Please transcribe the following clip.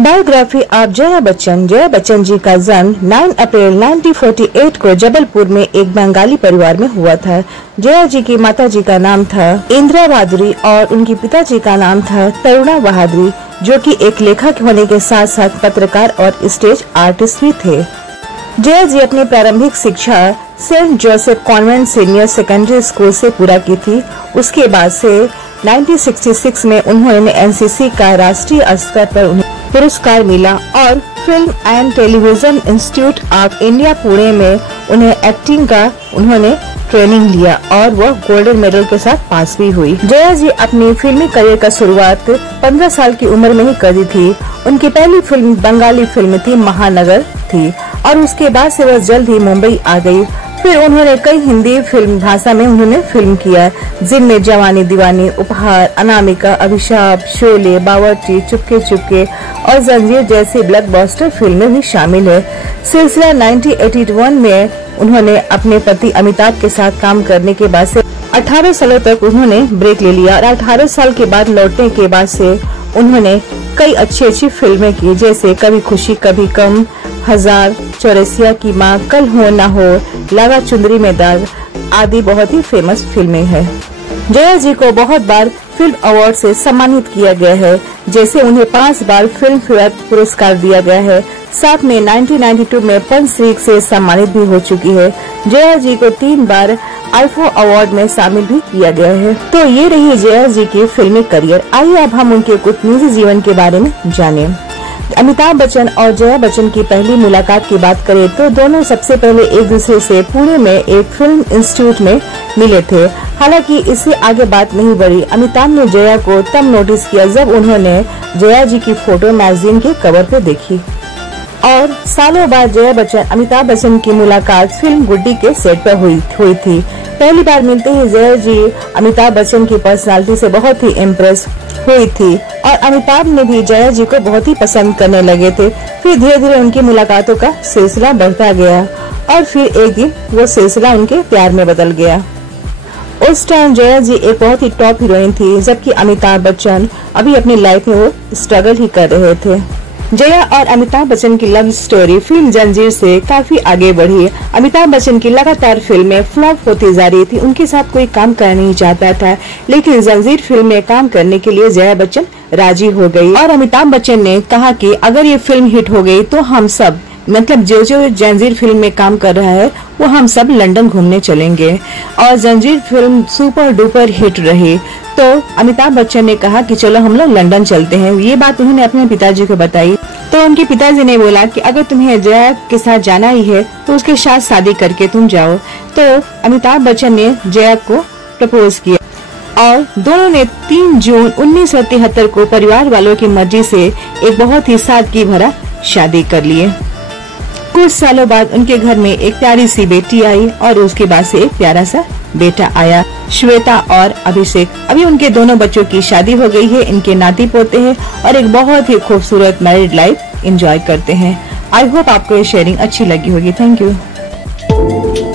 Biography of Jaya Bachchan. Jaya Bachchan ji का जन्म 9 अप्रैल 1948 को जबलपुर में एक बंगाली परिवार में हुआ था। जया जी की माता जी का नाम था इंदिरा बहादुरी और उनके पिताजी का नाम था तरुणा बहादुरी, जो कि एक लेखक होने के साथ साथ पत्रकार और स्टेज आर्टिस्ट भी थे। जया जी अपनी प्रारंभिक शिक्षा Saint Joseph Convent Senior Secondary School से पूरा की थी। उसके बाद से 1966 में उन्होंने एनसीसी का राष्ट्रीय स्तर पर उन्हें पुरस्कार मिला और film and television institute of India Pune में उन्हें एक्टिंग का उन्होंने ट्रेनिंग लिया और वह गोल्डन मेडल के साथ पास भी हुई। जया जी अपनी फिल्मी करियर का शुरुआत 15 साल की उम्र में ही करी थी। उनकी पहली फिल्म बंगाली फिल्म थी महानगर थी और उसके बाद से वह जल्द ही मुंबई आ गई। फिर उन्होंने कई हिंदी फिल्म भाषा में उन्होंने फिल्म किया, जिनमें जवानी दीवानी, उपहार, अनामिका, अभिशाप, शोले, बावर्ची, चुपके चुपके और जंजीर जैसी ब्लॉकबस्टर फिल्में भी शामिल है। सिलसिला 1981 में उन्होंने अपने पति अमिताभ के साथ काम करने के बाद से 18 सालों तक उन्होंने ब्रेक ले लिया और 18 साल के बाद लौटने के बाद से उन्होंने कई अच्छी फिल्में की, जैसे कभी खुशी कभी गम, हजार, चौरसिया की माँ, कल हो ना हो, लगा चुंदरी में दाग आदि बहुत ही फेमस फिल्में हैं। जया जी को बहुत बार फिल्म अवार्ड से सम्मानित किया गया है, जैसे उन्हें 5 बार फिल्म फेयर पुरस्कार दिया गया है। साथ में 1992 में पंचश्री से सम्मानित भी हो चुकी है। जया जी को 3 बार आईफा अवार्ड में शामिल भी किया गया है। तो ये रही जया जी की फिल्मी करियर। आइए अब हम उनके कुछ निजी जीवन के बारे में जानें। अमिताभ बच्चन और जया बच्चन की पहली मुलाकात की बात करें तो दोनों सबसे पहले एक दूसरे से पुणे में एक फिल्म इंस्टीट्यूट में मिले थे। हालांकि इससे आगे बात नहीं बढ़ी। अमिताभ ने जया को तब नोटिस किया जब उन्होंने जया जी की फोटो मैगजीन के कवर पे देखी और सालों बाद जया बच्चन अमिताभ बच्चन की मुलाकात फिल्म गुड्डी के सेट पर हुई थी। पहली बार मिलते ही जया जी अमिताभ बच्चन की पर्सनालिटी से बहुत ही इम्प्रेस हुई थी और अमिताभ ने भी जया जी को बहुत ही पसंद करने लगे थे। फिर धीरे धीरे उनकी मुलाकातों का सिलसिला बढ़ता गया और फिर एक दिन वो सिलसिला उनके प्यार में बदल गया। उस टाइम जया जी एक बहुत ही टॉप हीरोइन थी, जबकि अमिताभ बच्चन अभी अपनी लाइफ में वो स्ट्रगल ही कर रहे थे। जया और अमिताभ बच्चन की लव स्टोरी फिल्म जंजीर से काफी आगे बढ़ी। अमिताभ बच्चन की लगातार फिल्में फ्लॉप होती जा रही थी, उनके साथ कोई काम करना नहीं चाहता था, लेकिन जंजीर फिल्म में काम करने के लिए जया बच्चन राजी हो गई और अमिताभ बच्चन ने कहा कि अगर ये फिल्म हिट हो गई तो हम सब, मतलब जो जंजीर फिल्म में काम कर रहा है वो हम सब लंदन घूमने चलेंगे। और जंजीर फिल्म सुपर डुपर हिट रही तो अमिताभ बच्चन ने कहा कि चलो हम लोग लंदन चलते हैं। ये बात उन्होंने अपने पिताजी को बताई तो उनके पिताजी ने बोला कि अगर तुम्हें जया के साथ जाना ही है तो उसके साथ शादी करके तुम जाओ। तो अमिताभ बच्चन ने जया को प्रपोज किया और दोनों ने 3 जून 1973 को परिवार वालों की मर्जी से एक बहुत ही सादगी भरा शादी कर लिए। कुछ सालों बाद उनके घर में एक प्यारी सी बेटी आई और उसके बाद से एक प्यारा सा बेटा आया, श्वेता और अभिषेक। अभी उनके दोनों बच्चों की शादी हो गई है, इनके नाती पोते हैं और एक बहुत ही खूबसूरत मैरिड लाइफ एंजॉय करते हैं। आई होप आपको ये शेयरिंग अच्छी लगी होगी। Thank you.